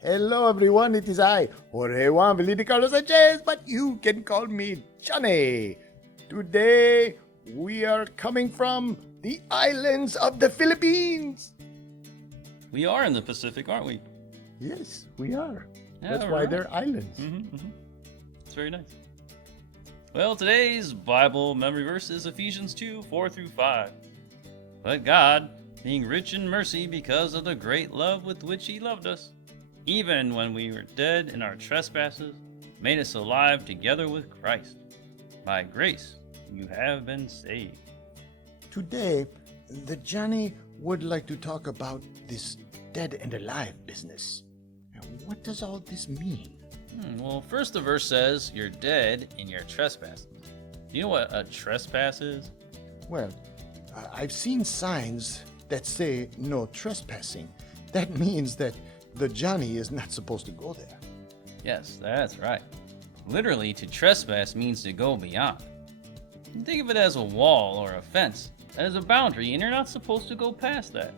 Hello everyone, it is I, Jorge Juan Velida Carlos Sanchez, but you can call me Johnny. Today, we are coming from the islands of the Philippines. We are in the Pacific, aren't we? Yes, we are. Yeah, That's why right. they're islands. It's very nice. Well, today's Bible memory verse is Ephesians 2, 4 through 5. But God, being rich in mercy because of the great love with which He loved us, even when we were dead in our trespasses, made us alive together with Christ. By grace, you have been saved. Today, the Johnny would like to talk about this dead and alive business. Now, what does all this mean? Well, first the verse says you're dead in your trespasses. Do you know what a trespass is? Well, I've seen signs that say no trespassing. That means that the Johnny is not supposed to go there. Yes, that's right. Literally, to trespass means to go beyond. Think of it as a wall or a fence. That is a boundary, and you're not supposed to go past that.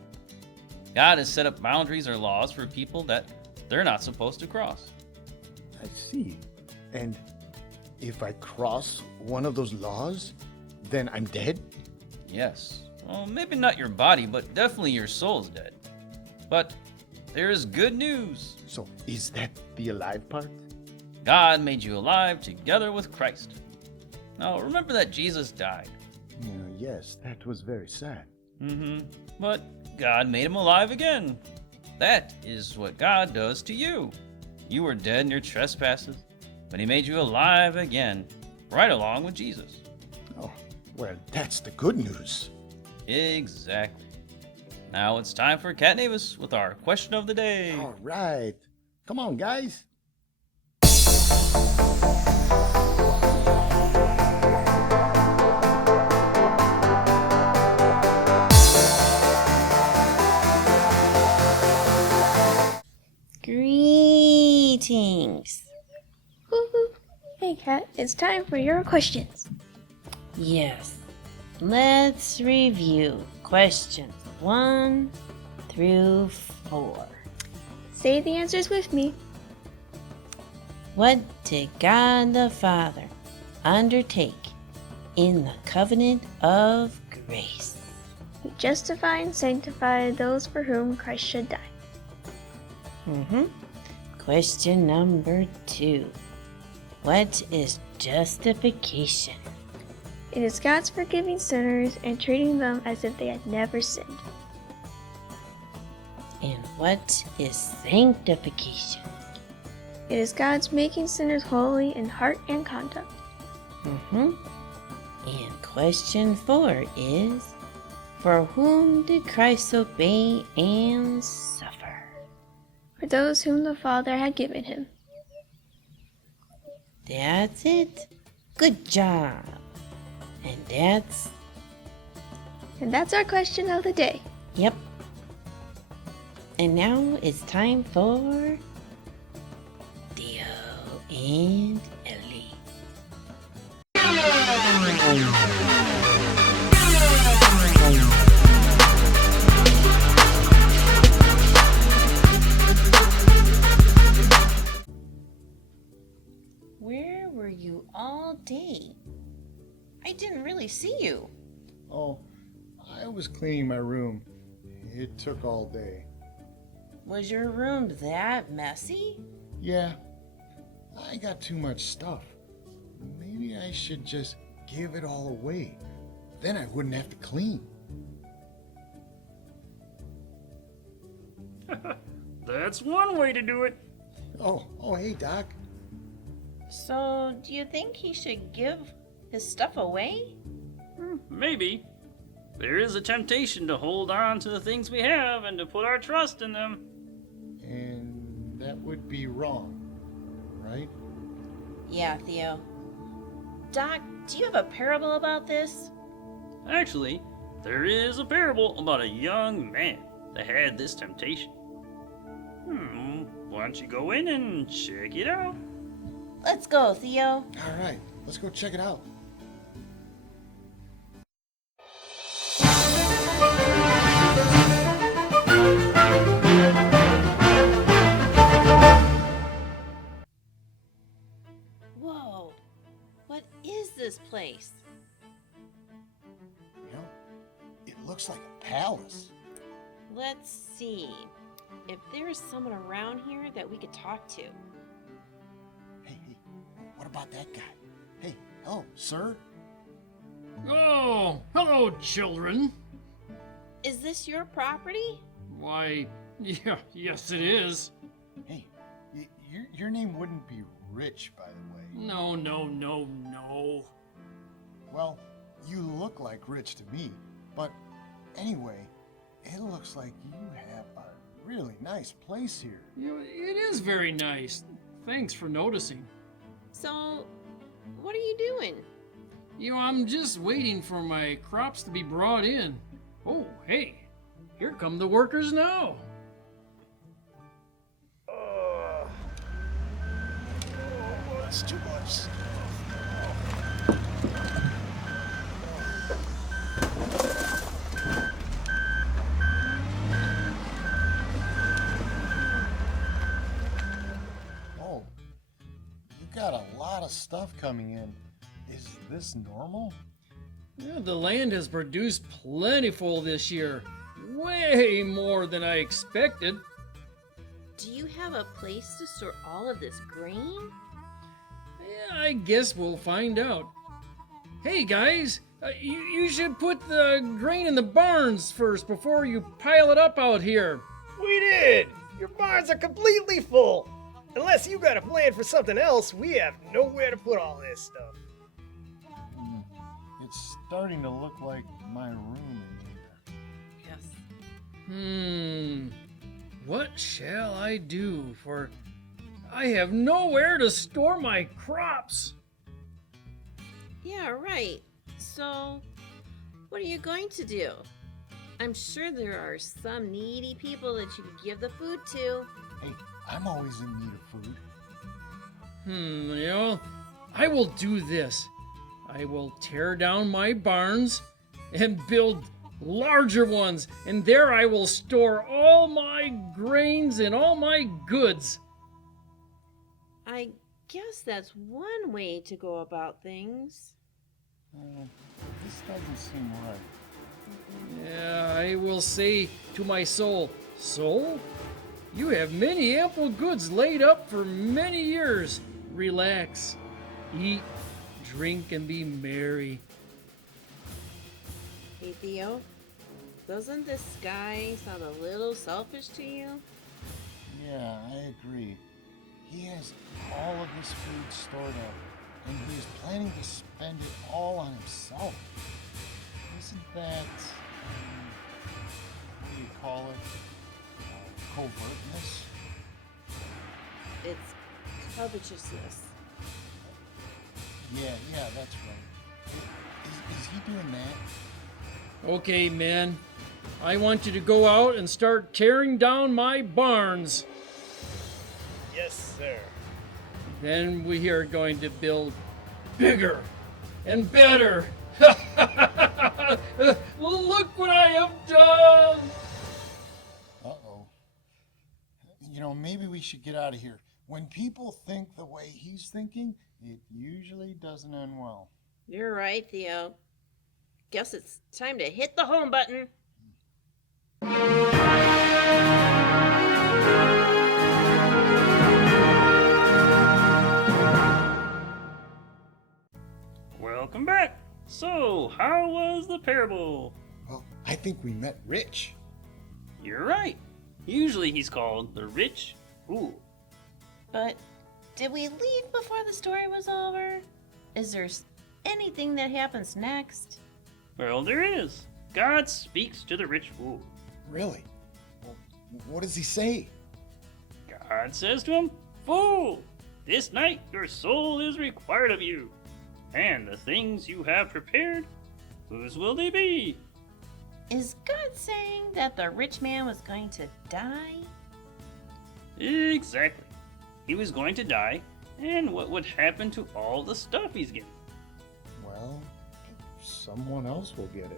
God has set up boundaries or laws for people that they're not supposed to cross. I see. And if I cross one of those laws, then I'm dead? Yes. Well, maybe not your body, but definitely your soul is dead. But there is good news. So, is that the alive part? God made you alive together with Christ. Now, remember that Jesus died. Yes, that was very sad. But God made him alive again. That is what God does to you. You were dead in your trespasses, but He made you alive again, right along with Jesus. Oh, well, that's the good news. Exactly. Now it's time for Cat Navis with our question of the day. All right. Come on, guys. Greetings. Woo-hoo. Hey, Kat, it's time for your questions. Yes. Let's review questions 1 through 4. Say the answers with me. What did God the Father undertake in the covenant of grace? We justify and sanctify those for whom Christ should die. Question number 2. What is justification? It is God's forgiving sinners and treating them as if they had never sinned. And what is sanctification? It is God's making sinners holy in heart and conduct. And question 4 is, for whom did Christ obey and suffer? For those whom the Father had given him. That's it. Good job. And that's our question of the day. Yep. And now it's time for Theo and Elly. Where were you all day? I didn't really see you. Oh, I was cleaning my room. It took all day. Was your room that messy? Yeah, I got too much stuff. Maybe I should just give it all away. Then I wouldn't have to clean. That's one way to do it. Oh, hey, Doc. So, do you think he should give his stuff away? Maybe. There is a temptation to hold on to the things we have and to put our trust in them. And that would be wrong, right? Yeah, Theo. Doc, do you have a parable about this? Actually, there is a parable about a young man that had this temptation. Why don't you go in and check it out? Let's go, Theo. All right, let's go check it out. place? You know, it looks like a palace. Let's see. If there's someone around here that we could talk to. Hey, what about that guy? Hey, hello, sir. Oh, hello, children. Is this your property? Why, yeah, yes, it is. Hey, your name wouldn't be Rich, by the way. No. Well, you look like Rich to me, but anyway, it looks like you have a really nice place here. It is very nice. Thanks for noticing. So, what are you doing? I'm just waiting for my crops to be brought in. Oh, hey, here come the workers now. That's too much. Oh, you got a lot of stuff coming in. Is this normal? Yeah, the land has produced plentiful this year. Way more than I expected. Do you have a place to store all of this grain? Yeah, I guess we'll find out. Hey guys, you should put the grain in the barns first before you pile it up out here. We did! Your barns are completely full! Unless you got a plan for something else, we have nowhere to put all this stuff. It's starting to look like my room in here. Yes. What shall I do? For I have nowhere to store my crops. Yeah, right. So, what are you going to do? I'm sure there are some needy people that you could give the food to. Hey, I'm always in need of food. I will do this. I will tear down my barns and build larger ones, and there I will store all my grains and all my goods. I guess that's one way to go about things. This doesn't seem right. Yeah, I will say to my soul, Soul, you have many ample goods laid up for many years. Relax, eat, drink, and be merry. Hey, Theo, doesn't this guy sound a little selfish to you? Yeah, I agree. He has all of this food stored up, and he's planning to spend it all on himself. Isn't that, what do you call it? Covertness? It's covetousness. Yeah, that's right. Is he doing that? Okay, man. I want you to go out and start tearing down my barns. Yes, sir. Then we are going to build bigger and better. Look what I have done! Uh-oh. Maybe we should get out of here. When people think the way he's thinking, it usually doesn't end well. You're right, Theo. Guess it's time to hit the home button. Welcome back. So, how was the parable? Well, I think we met Rich. You're right. Usually he's called the rich fool. But did we leave before the story was over? Is there anything that happens next? Well, there is. God speaks to the rich fool. Really? Well, what does he say? God says to him, Fool, this night your soul is required of you. And the things you have prepared, whose will they be? Is God saying that the rich man was going to die? Exactly. He was going to die, and what would happen to all the stuff he's getting? Well, someone else will get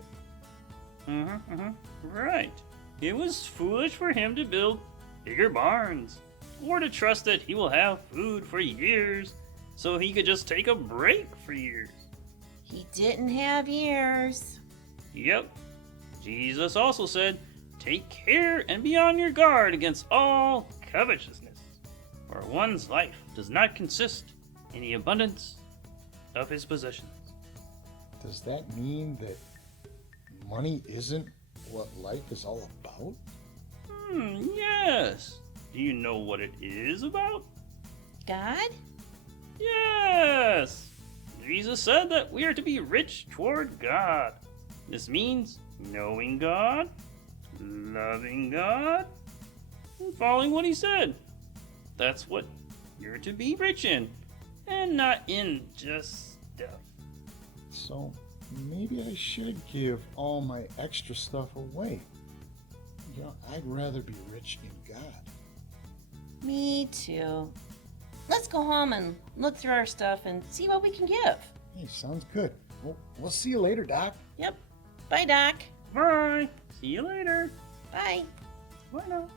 it. Right. It was foolish for him to build bigger barns, or to trust that he will have food for years, so he could just take a break for years. He didn't have ears. Yep. Jesus also said, "Take care and be on your guard against all covetousness, for one's life does not consist in the abundance of his possessions." Does that mean that money isn't what life is all about? Yes. Do you know what it is about? God? Yes. Jesus said that we are to be rich toward God. This means knowing God, loving God, and following what he said. That's what you're to be rich in, and not in just stuff. So maybe I should give all my extra stuff away. You know, I'd rather be rich in God. Me too. Let's go home and look through our stuff and see what we can give. Hey, sounds good. Well, we'll see you later, Doc. Yep. Bye, Doc. Bye. See you later. Bye. Bye now.